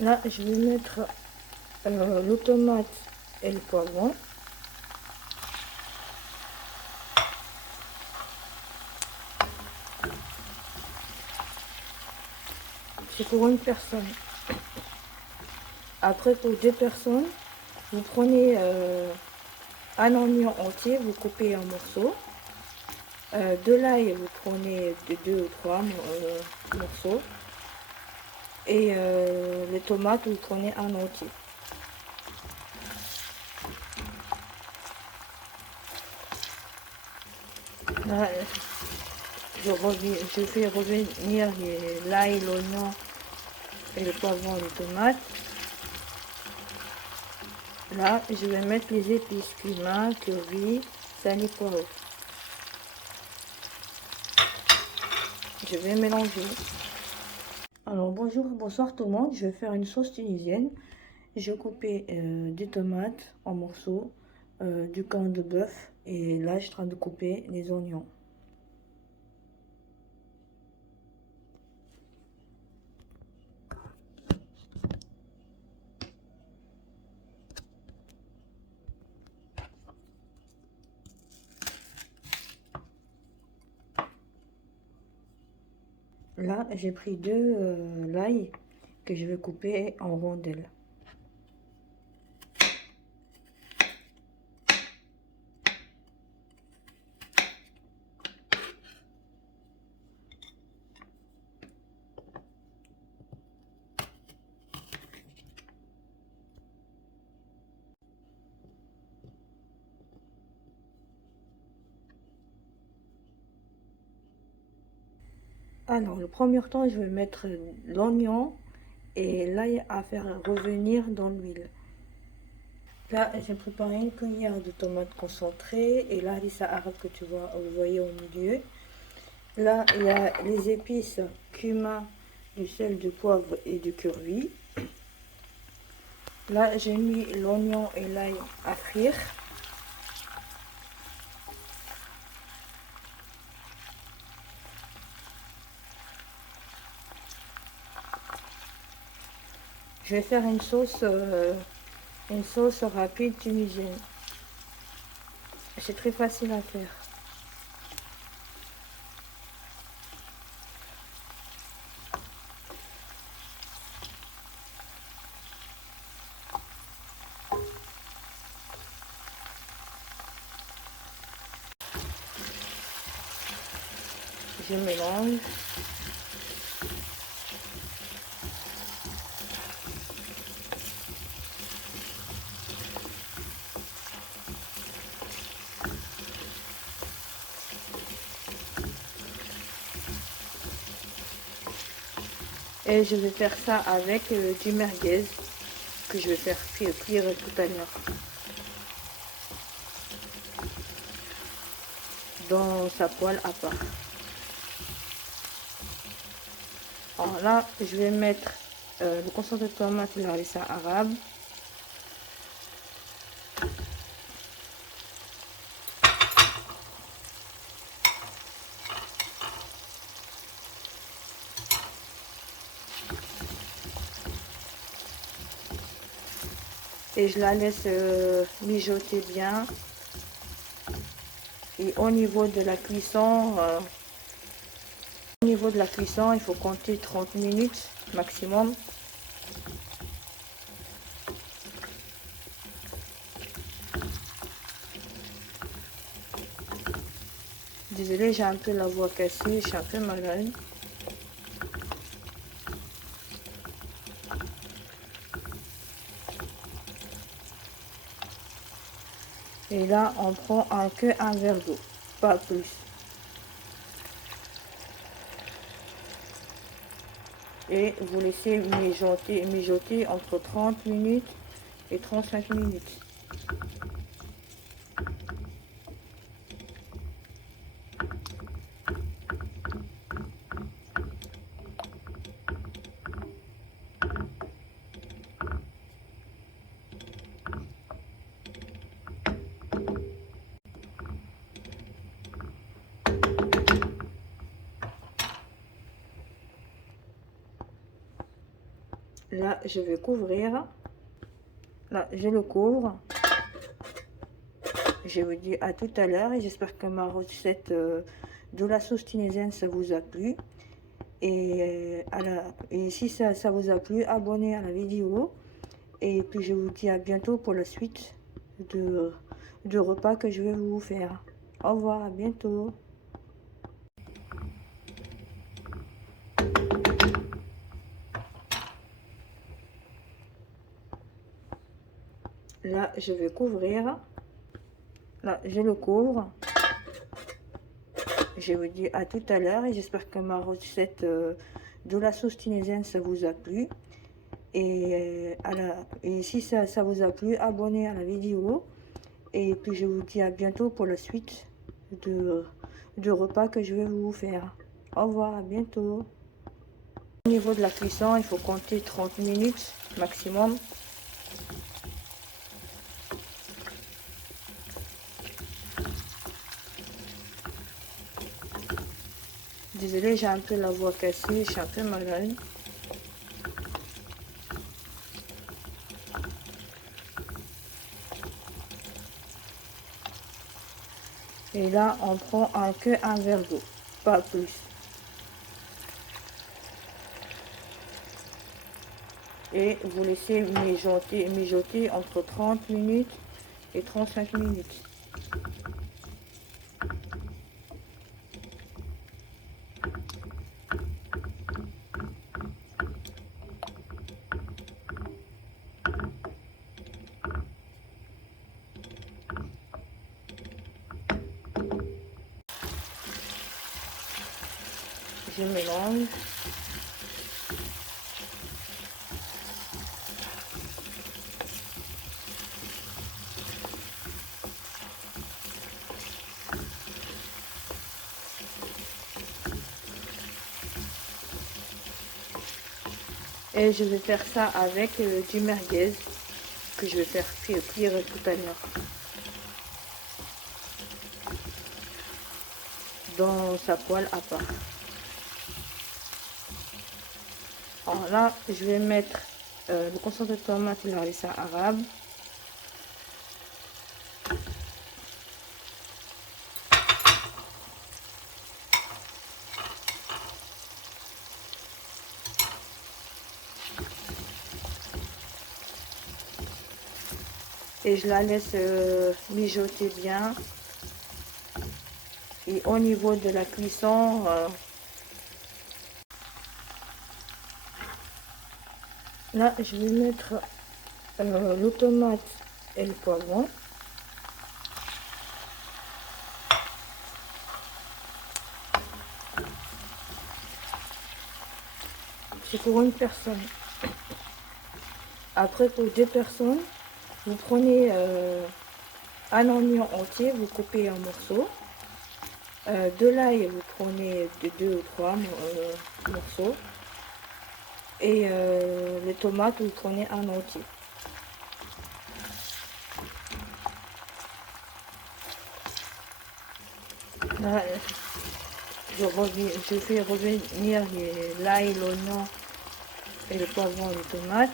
Là, je vais mettre le tomate et le poivron. C'est pour une personne. Après, pour deux personnes, vous prenez un oignon entier, vous coupez en morceaux. De l'ail, vous prenez deux ou trois morceaux. Et les tomates, vous prenez un entier. Là, je fais revenir l'ail, l'oignon et le poivron et les tomates. Là, je vais mettre les épices, cumin, curry, sel et poivre. Je vais mélanger. Alors bonjour, bonsoir tout le monde. Je vais faire une sauce tunisienne. Je coupé des tomates en morceaux, du corn de bœuf et là je suis en train de couper les oignons. Là j'ai pris deux l'ail que je vais couper en rondelles. Alors le premier temps je vais mettre l'oignon et l'ail à faire revenir dans l'huile. Là, j'ai préparé une cuillère de tomates concentrées et là, harissa arabe que vous voyez au milieu. Là, il y a les épices, cumin, du sel, du poivre et du curry. Là, j'ai mis l'oignon et l'ail à frire. Je vais faire une sauce rapide tunisienne. C'est très facile à faire. Je mélange. Et je vais faire ça avec du merguez que je vais faire cuire tout à l'heure dans sa poêle à part. Alors là, je vais mettre le concentré de tomate et la harissa arabe. Et je la laisse mijoter bien. Et au niveau de la cuisson, il faut compter 30 minutes maximum. Désolée, j'ai un peu la voix cassée, je suis un peu malade. Et là, on prend un verre d'eau, pas plus. Et vous laissez mijoter entre 30 minutes et 35 minutes. Là, je vais couvrir. Là, je le couvre. Je vous dis à tout à l'heure et j'espère que ma recette de la sauce tunisienne, ça vous a plu. Et si ça vous a plu, abonnez à la vidéo. Et puis je vous dis à bientôt pour la suite de repas que je vais vous faire. Au revoir, à bientôt. Là, je vais couvrir. Là, je le couvre. Je vous dis à tout à l'heure et j'espère que ma recette de la sauce tunisienne, ça vous a plu. Et si ça vous a plu, abonnez à la vidéo. Et puis je vous dis à bientôt pour la suite de repas que je vais vous faire. Au revoir, à bientôt. Au niveau de la cuisson, il faut compter 30 minutes maximum. Désolée, j'ai un peu la voix cassée, je suis un peu malade. Et là, on prend que un verre d'eau, pas plus. Et vous laissez mijoter entre 30 minutes et 35 minutes. Je mélange. Et je vais faire ça avec du merguez que je vais faire cuire tout à l'heure dans sa poêle à part. Alors là, je vais mettre le concentré de tomate et la harissa arabe. Et je la laisse mijoter bien. Et au niveau de la cuisson, là, je vais mettre le tomate et le poivron. C'est pour une personne. Après, pour deux personnes, vous prenez un oignon entier, vous coupez en morceaux. De l'ail, vous prenez deux ou trois morceaux. Et les tomates, vous prenez un entier. Là, je fais revenir l'ail, l'oignon et le poivron et les tomates.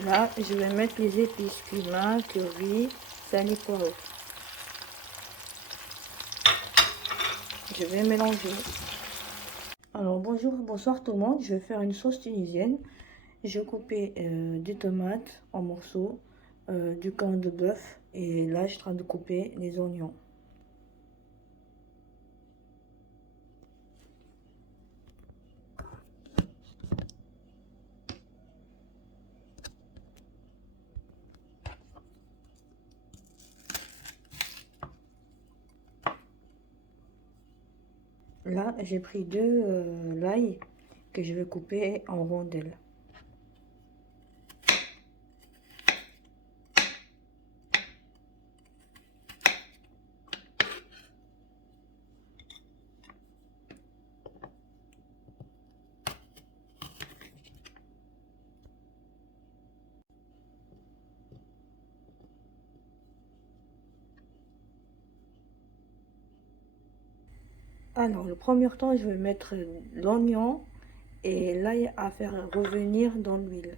Là, je vais mettre les épices, cumin, curry, sel et poivre. Je vais mélanger. Alors bonjour, bonsoir tout le monde. Je vais faire une sauce tunisienne. Je vais couper des tomates en morceaux, du corn de bœuf et là je suis en train de couper les oignons. Là j'ai pris l'ail que je vais couper en rondelles. Alors le premier temps je vais mettre l'oignon et l'ail à faire revenir dans l'huile.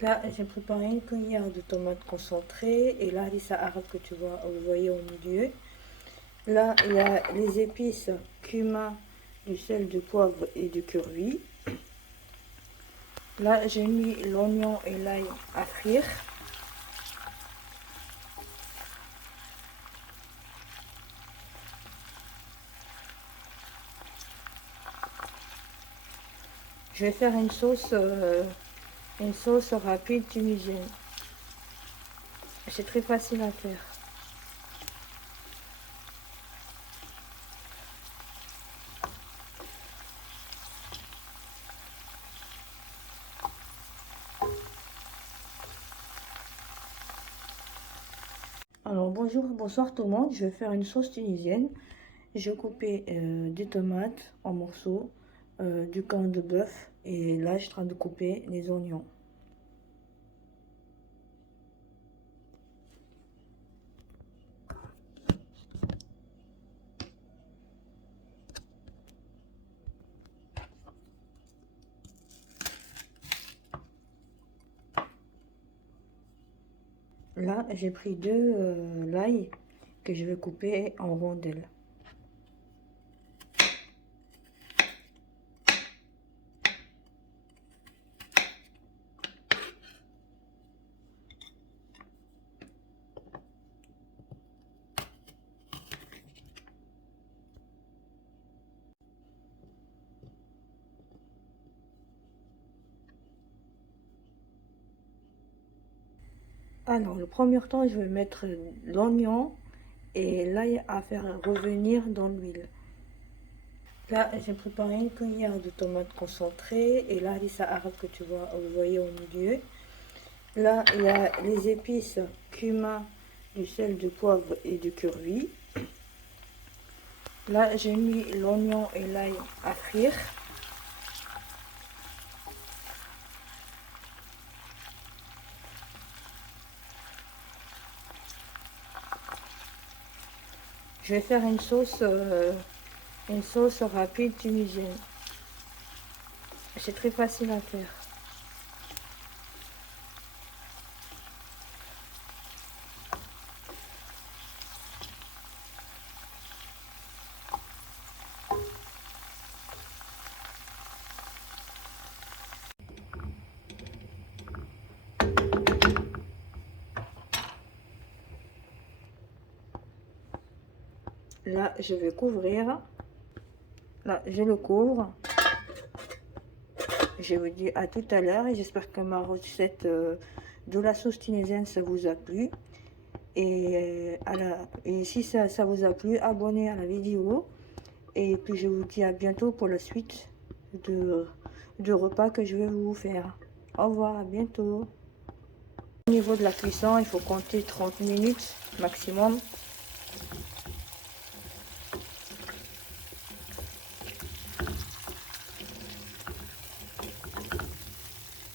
Là, j'ai préparé une cuillère de tomates concentrées et la harissa arabe que vous voyez au milieu. Là, il y a les épices cumin, du sel, du poivre et du curry. Là, j'ai mis l'oignon et l'ail à frire. Je vais faire une sauce rapide tunisienne. C'est très facile à faire. Alors bonjour, bonsoir tout le monde. Je vais faire une sauce tunisienne. Je vais couper des tomates en morceaux, du corn de bœuf et là je suis en train de couper les oignons. Là j'ai pris l'ail que je vais couper en rondelles. Alors, le premier temps, je vais mettre l'oignon et l'ail à faire revenir dans l'huile. Là, j'ai préparé une cuillère de tomates concentrées et la harissa arabe que vous voyez au milieu. Là, il y a les épices cumin, du sel, du poivre et du curry. Là, j'ai mis l'oignon et l'ail à frire. Je vais faire une sauce rapide tunisienne. C'est très facile à faire. Là, je vais couvrir. Là, je le couvre. Je vous dis à tout à l'heure et j'espère que ma recette de la sauce tunisienne, ça vous a plu. Et si ça vous a plu, abonnez à la vidéo. Et puis, je vous dis à bientôt pour la suite de repas que je vais vous faire. Au revoir, à bientôt. Au niveau de la cuisson, il faut compter 30 minutes maximum.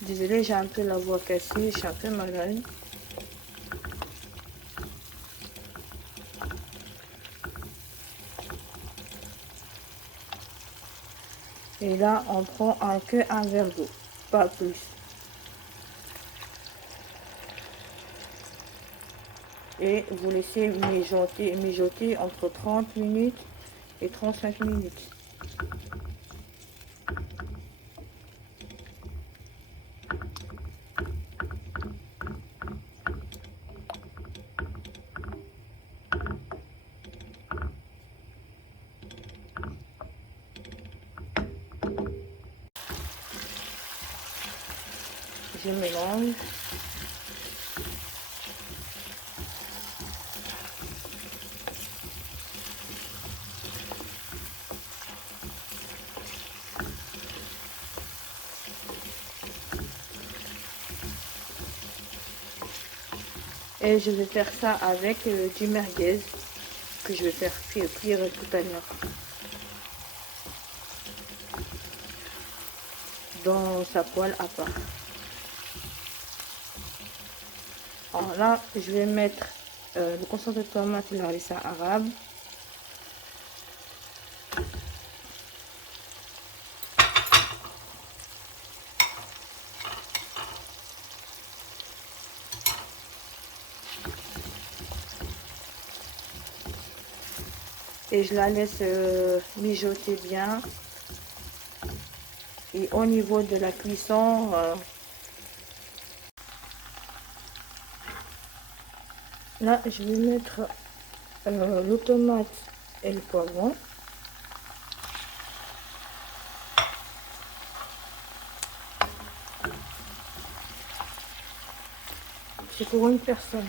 Désolée, j'ai un peu la voix cassée, je suis un peu malade. Et là, on prend un verre d'eau, pas plus. Et vous laissez mijoter entre 30 minutes et 35 minutes. Je mélange. Et je vais faire ça avec du merguez que je vais faire cuire tout à l'heure dans sa poêle à part. Alors là, je vais mettre le concentré de tomate et la harissa arabe. et je la laisse mijoter bien. Et au niveau de la cuisson, là je vais mettre le tomate et le poivron. C'est pour une personne.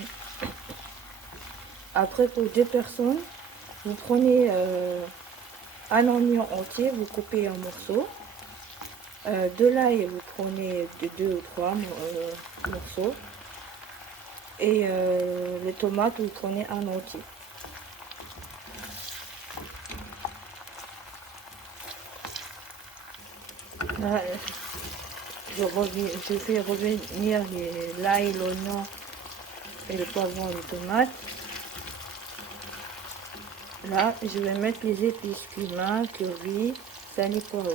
Après, pour 2 personnes, vous prenez un oignon entier, vous coupez en morceaux. De l'ail, vous prenez 2 ou 3 morceaux. Et les tomates, vous prenez un entier. Là, je fais revenir l'ail, l'oignon et le poivron et les tomates. Là, je vais mettre les épices cumin, curry, sel et poivre.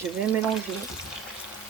Je vais mélanger.